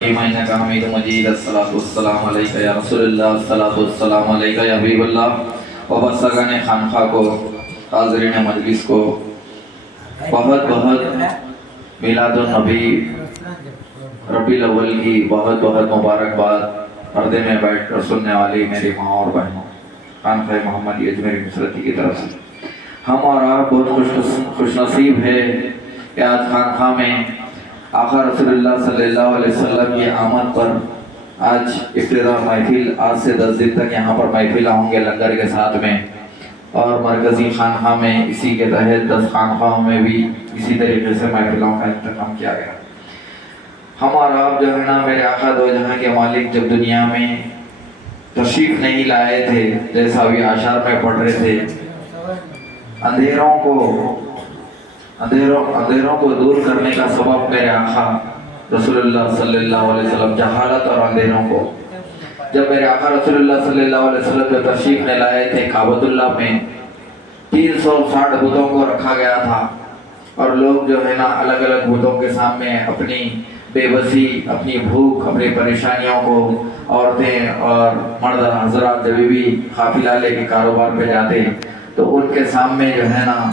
إنك حميد مجيد الصلاة والسلام عليك يا رسول الله الصلاة والسلام عليك يا حبیب اللہ وبسگان خانقاہ کو حاضرین مجلس کو بہت بہت میلاد النبی ربیع الاول کی بہت بہت مبارکباد پردے میں بیٹھ کر سننے والی میری ماں اور بہنوں خانقاہ محمدی اجمیری نصرتی کی طرف سے ہم اور آپ بہت خوش نصیب ہے کہ آج خانقاہ میں آقا رسول اللہ صلی اللہ علیہ وسلم کی آمد پر آج ابتدا محفل آج سے 10 دن تک یہاں پر محفل ہوں گے لنگر کے ساتھ میں اور مرکزی خانقاہ میں اسی کے تحت 10 خانقاہوں میں بھی اسی طریقے سے محفلوں کا انتظام کیا گیا۔ ہم اور آپ جو ہے نا میرے آقا دو جہاں کے مالک جب دنیا میں تشریف نہیں لائے تھے جیسا ابھی آشار میں پڑھ رہے تھے اندھیروں کو دور کرنے کا سبب میرے آقا رسول اللہ صلی اللہ علیہ وسلم جہالت اور اندھیروں کو جب میرے آقا رسول اللہ صلی اللہ علیہ وسلم جو تشریف میں لائے تھے کعبۃ اللہ میں 360 بتوں کو رکھا گیا تھا اور لوگ جو ہے نا الگ الگ بتوں کے سامنے اپنی بے بسی اپنی بھوک اپنی پریشانیوں کو عورتیں اور مرد حضرات جب بھی قافلہ لے کے کاروبار پہ جاتے تو ان کے سامنے جو ہے نا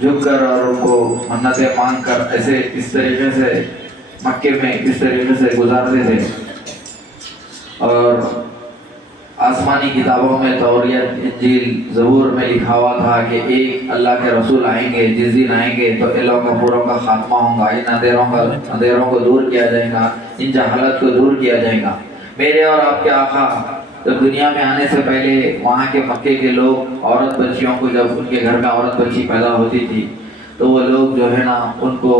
جھک کر اور ان کو منتیں مانگ کر ایسے اس طریقے سے مکے میں اس طریقے سے گزارتے تھے اور آسمانی کتابوں میں توریت انجیل زبور میں لکھا ہوا تھا کہ ایک اللہ کے رسول آئیں گے جس دن آئیں گے تو ان لوگوں کا پوروں کا خاتمہ ہوگا ان اندھیروں کو دور کیا جائے گا ان جہالت کو دور کیا جائے گا۔ میرے اور آپ کے آقا جب دنیا میں آنے سے پہلے وہاں کے مکے کے لوگ عورت بچیوں کو جب ان کے گھر میں عورت بچی پیدا ہوتی تھی تو وہ لوگ جو ہے نا ان کو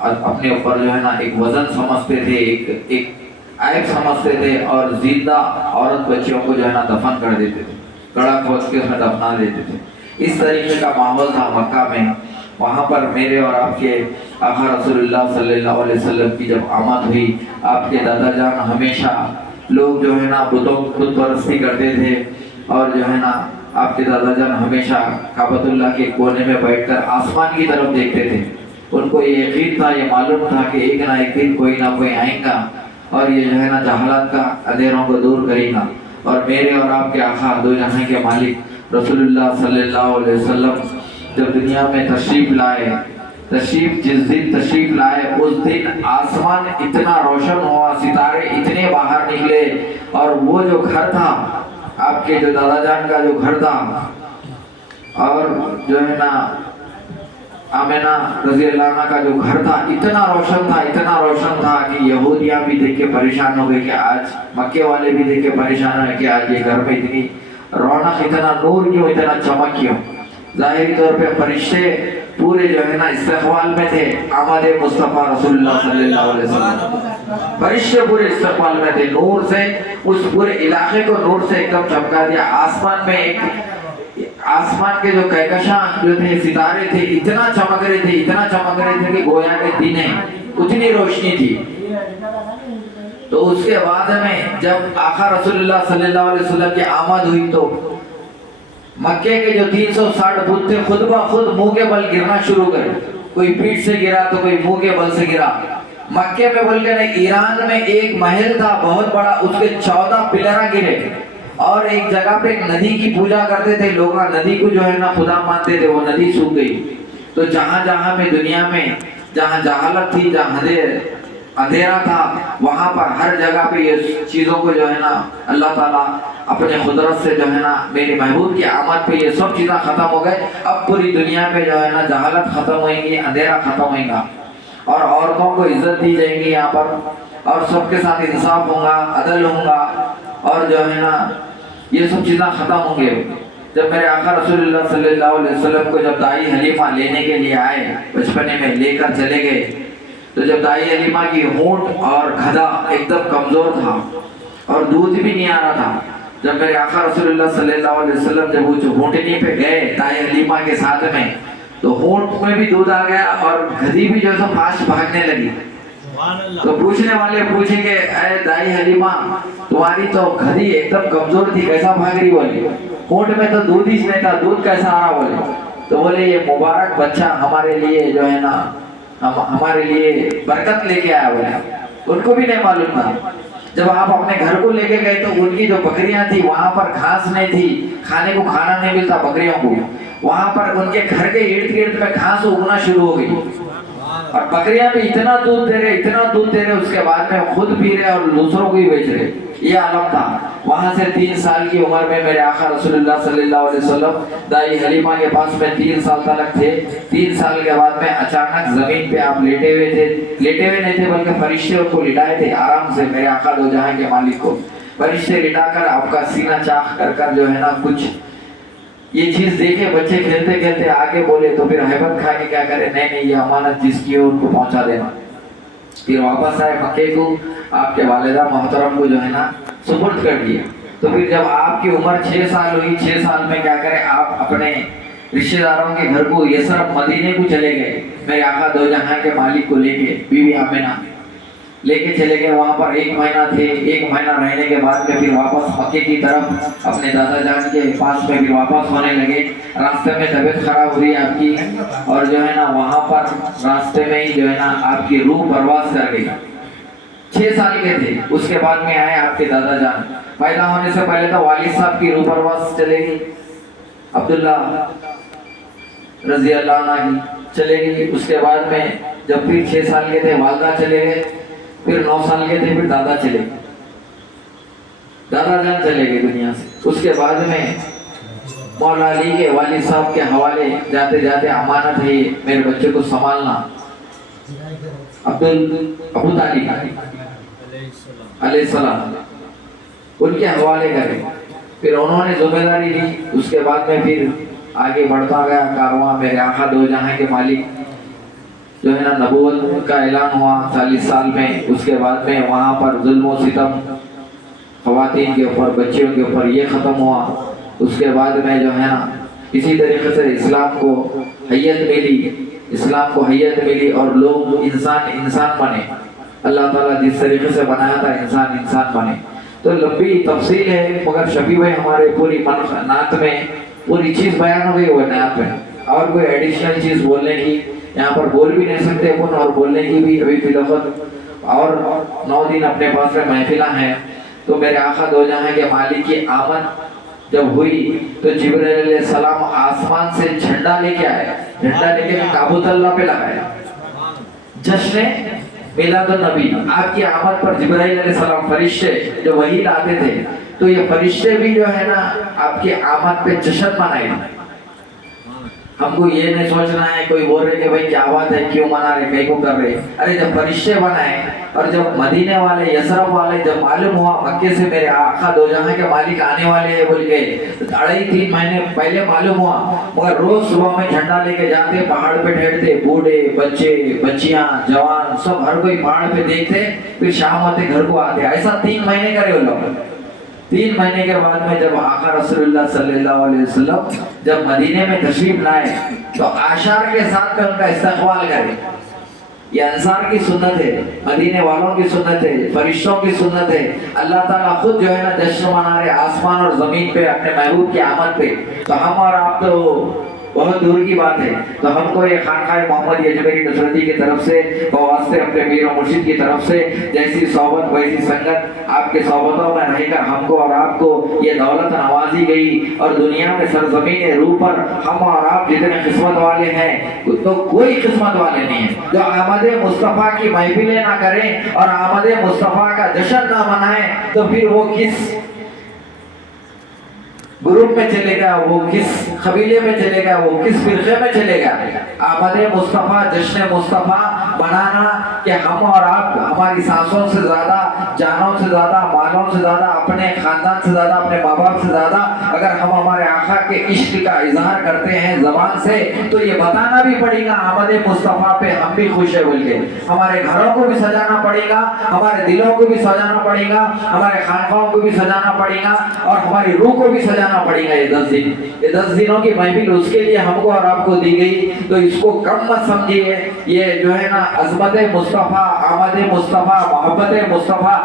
اپنے اوپر جو ہے نا ایک وزن سمجھتے تھے ایک عیب سمجھتے تھے اور زندہ عورت بچیوں کو جو ہے نا دفن کر دیتے تھے گڑھا کھود کے اس میں دفنا دیتے تھے۔ اس طریقے کا ماحول تھا مکہ میں۔ وہاں پر میرے اور آپ کے آقا رسول اللہ صلی اللہ علیہ وسلم کی جب آمد ہوئی آپ کے دادا جان ہمیشہ لوگ جو ہے نا بت پرستی کرتے تھے اور جو ہے نا آپ کے دادا جان ہمیشہ کعبۃ اللہ کے کونے میں بیٹھ کر آسمان کی طرف دیکھتے تھے۔ ان کو یہ یقین تھا یہ معلوم تھا کہ ایک نہ ایک دن کوئی نہ کوئی آئیں گا اور یہ جو ہے نا جہالت کا اندھیروں کو دور کرے گا۔ اور میرے اور آپ کے آقا دو جہاں کے مالک رسول اللہ صلی اللہ علیہ وسلم جب دنیا میں جس دن تشریف لائے اس دن آسمان اتنا روشن ہوا ستارے اتنے باہر نکلے اور وہ جو گھر تھا آپ کے جو دادا جان کا جو گھر تھا اور جو ہے نا آمینہ رضی اللہ عنہ کا جو گھر تھا اتنا روشن تھا کہ یہودیاں بھی دیکھ کے پریشان ہو گئے کہ آج مکے والے بھی دیکھ کے پریشان ہوئے کہ آج یہ گھر میں اتنی رونق اتنا نور کیوں اتنا چمک کیوں۔ ظاہری طور پہ فرشتے پورے جو ہے نا استقبال میں تھے آمد مصطفیٰ رسول اللہ صلی اللہ علیہ وسلم۔ فرشتے پورے استقبال میں تھے نور سے اس پورے علاقے کو نور سے ایک دم چمکا دیا۔ آسمان کے جو کہکشاں جو تھے ستارے تھے اتنا چمک رہے تھے کہ گویا کے دن ہے اتنی روشنی تھی۔ تو اس کے بعد میں جب آقا رسول اللہ صلی اللہ علیہ وسلم کی آمد ہوئی تو مکے کے جو 360 بت تھے خود بخود منہ کے بل گرنا شروع کر کوئی پیٹھ سے گرا تو کوئی منہ کے بل سے گرا۔ مکے میں بول کے نہیں ایران میں ایک محل تھا بہت بڑا اس کے 14 پلر گرے اور ایک جگہ پہ ایک ندی کی پوجا کرتے تھے لوگ ندی کو جو ہے نا خدا مانتے تھے وہ ندی سوکھ گئی۔ تو جہاں میں دنیا میں جہاں جہالت تھی جہاں اندھیرا تھا وہاں پر ہر جگہ پہ یہ چیزوں کو جو ہے نا اللہ تعالیٰ اپنے قدرت سے جو ہے نا میری محبوب کی آمد پہ یہ سب چیزیں ختم ہو گئے۔ اب پوری دنیا پہ جو ہے نا جہالت ختم ہوئیں گی اندھیرا ختم ہوئے گا اور عورتوں کو عزت دی جائے گی یہاں پر اور سب کے ساتھ انصاف ہوگا عدل ہوگا اور جو ہے نا یہ سب چیزیں ختم ہوں گے۔ جب میرے آقا رسول اللہ صلی اللہ علیہ وسلم کو جب دائی حلیمہ لینے کے لیے آئے بچپنے میں لے کر چلے گئے تو جب دائی حلیمہ کی ہونٹ اور گھدا ایک دم کمزور تھا اور دودھ بھی نہیں آ رہا تھا، جب میرے آقا رسول اللہ صلی اللہ علیہ وسلم جب وہ ہونٹنی پہ گئے دائی حلیمہ کے ساتھ میں تو ہونٹ میں بھی دودھ آ گیا اور گدھی بھی جو ہے فاسٹ بھاگنے لگی۔ تو پوچھنے والے پوچھیں گے اے دائی حلیمہ تمہاری تو گدھی ایک دم کمزور تھی کیسا بھاگ رہی؟ بولی ہونٹ میں تو دودھ ہی نہیں تھا دودھ کیسا آ رہا؟ بولے تو بولے یہ مبارک بچہ ہمارے لیے جو ہے نا ہمارے لیے برکت لے کے آیا۔ بولے ان کو بھی نہیں معلوم تھا. جب آپ اپنے گھر کو لے کے گئے تو ان کی جو بکریاں تھی وہاں پر گھاس نہیں تھی, کھانے کو کھانا نہیں ملتا بکریوں کو. وہاں پر ان کے گھر کے ارد گرد میں گھاس اگنا شروع ہو گئی, اور بکریاں بھی اتنا دودھ دے رہے, اس کے بعد میں خود پی رہے اور دوسروں کو بھی بیچ رہے. یہ عالم تھا. وہاں سے 3 سال کی عمر میں میرے آقا رسول اللہ صلی اللہ علیہ وسلم دائی حلیمہ کے پاس میں 3 سال تک تھے. 3 سال کے بعد میں اچانک زمین پہ آپ لیٹے ہوئے نہیں تھے, بلکہ فرشتے ان کو لٹائے تھے آرام سے. میرے آقا دو جہاں کے مالک کو فرشتے لٹا کر آپ کا سینہ چاک کر جو ہے نا کچھ یہ چیز دیکھے. بچے کھیلتے کھیلتے آگے بولے تو پھر حیبت کھا کے کیا کرے, نہیں یہ امانت جس کی ہو ان کو پہنچا دینا. پھر واپس آئے مکے کو, آپ کے والدہ محترم کو جو ہے نا سپرد کر دیا. تو پھر جب آپ کی عمر 6 سال ہوئی, 6 سال میں کیا کرے آپ اپنے رشتہ داروں کے گھر کو یثرب مدینے کو چلے گئے. میرے آقا دو جہاں کے مالک کو لے کے, بیوی آمنہ لے کے چلے گئے. وہاں پر 1 مہینہ تھے. 1 مہینہ رہنے کے بعد میں پھر واپس مکے کی طرف اپنے دادا جان کے پاس میں پھر واپس ہونے لگے. راستے میں طبیعت خراب ہوئی آپ کی, اور جو ہے نا وہاں پر راستے میں ہی جو ہے نا آپ کی روح پرواز کر گئی. 6 سال کے تھے. اس کے بعد میں آئے آپ کے دادا جان. پیدا ہونے سے پہلے تو والد صاحب کی روح پرواز چلے گی, عبداللہ رضی اللہ عنہ کی چلے گی. اس کے بعد میں جب پھر 6 سال کے تھے والدہ چلے گئے. پھر 9 سال کے تھے پھر دادا چلے گئے, دادا جان چلے گئے دنیا سے. اس کے بعد میں مولا علی کے والد صاحب کے حوالے جاتے جاتے امانت ہے یہ میرے بچے کو سنبھالنا, ابو طالب علیہ السلام ان کے حوالے کرے. پھر انہوں نے ذمہ داری لی. اس کے بعد میں پھر آگے بڑھتا گیا کارواں. میرے آقا دو جہاں کے مالک جو ہے نا نبوت کا اعلان ہوا 40 سال میں. اس کے بعد میں وہاں پر ظلم و ستم خواتین کے اوپر, بچیوں کے اوپر یہ ختم ہوا. اس کے بعد میں جو ہے نا اسی طریقے سے اسلام کو حیت ملی اور لوگ انسان بنے. اللہ تعالیٰ جس طریقے سے بنایا تھا انسان بنے. تو لمبی تفصیل ہے, مگر شفیع بھائی ہمارے پوری نعت میں پوری چیز بیان ہو گئی وہ نعت میں. اور کوئی ایڈیشنل چیز بولنے کی یہاں پر بول بھی نہیں سکتے اپن, اور بولنے کی بھی ابھی فی الوقت اور 9 دن اپنے پاس میں محفلہ ہیں. تو میرے آقا دو جہاں کے مالک کی آمد جب ہوئی تو جبرائیل علیہ السلام آسمان سے جھنڈا لے کے آئے. جھنڈا لے کے کعبۃ اللہ پہ لگایا. جشن میلاد النبی, آپ کی آمد پر جبرائیل علیہ السلام فرشتے جو وحی لاتے تھے, تو یہ فرشتے بھی جو ہے نا آپ کی آمد پہ جشن منائے. ہم کو یہ نہیں سوچنا ہے کوئی بول رہے کہ بھائی کیا بات ہے, کیوں منا رہے, کہیں کو کر رہے. ارے جب فرشتے بنائے اور جب مدینے والے یثرب والے جب معلوم ہوا مکے سے میرے آقا دو جہاں کے مالک آنے والے ہیں بول کے 2.5-3 مہینے پہلے معلوم ہوا, مگر روز صبح میں جھنڈا لے کے جاتے, پہاڑ پہ ٹھہرتے, بوڑھے بچے بچیاں جوان سب ہر کوئی پہاڑ پہ دیکھتے, پھر شام ہوتے گھر کو آتے. ایسا 3 مہینے کرے وہ لوگ. 3 مہینے کے بعد میں جب آقا رسول اللہ صلی اللہ علیہ وسلم جب مدینے میں تشریف لائے تو آشار کے ساتھ میں ان کا استقبال کرے. یہ انصار کی سنت ہے, مدینے والوں کی سنت ہے, فرشتوں کی سنت ہے. اللہ تعالیٰ خود جو ہے نا جشن منا رہے آسمان اور زمین پہ اپنے محبوب کی آمد پہ. تو ہم اور آپ تو بہت دور کی بات ہے. تو ہم کو یہ خانقاہ محمد اجمیری نصرتی کی طرف سے بواسطے اپنے پیر و مرشد کی طرف سے جیسی صحبت ویسی سنگت آپ کے صحبتوں میں رہ کر ہم کو اور آپ کو یہ دولت نوازی گئی. اور دنیا میں سرزمین روح پر ہم اور آپ جتنے قسمت والے ہیں تو کوئی قسمت والے نہیں ہیں جو آمد مصطفیٰ کی محفلیں نہ کریں اور آمد مصطفیٰ کا جشن نہ منائیں. تو پھر وہ کس گروپ میں چلے گا, وہ کس قبیلے میں چلے گا, وہ کس فرقے میں چلے گا. آمد مصطفیٰ جشن مصطفیٰ بنانا کہ ہم اور آپ ہماری سانسوں سے زیادہ, جانوں سے زیادہ, مالوں سے زیادہ, اپنے خاندان سے زیادہ, اپنے ماں باپ سے زیادہ اگر ہم ہمارے آقا کے عشق کا اظہار کرتے ہیں زبان سے تو یہ بتانا بھی پڑے گا آمد مصطفیٰ پہ ہم بھی خوش ہیں بول کے. ہمارے گھروں کو بھی سجانا پڑے گا, ہمارے دلوں کو بھی سجانا پڑے گا, ہمارے خانقاہوں کو بھی سجانا پڑے گا, اور ہماری روح کو بھی سجانا پڑے گا. یہ 10 دن, یہ 10 دنوں کی محفل اس کے لیے ہم کو اور آپ کو دی گئی. تو اس کو کم مت سمجھیے. یہ جو ہے نا عظمت مصطفیٰ, آمد مصطفیٰ, محبت مصطفیٰ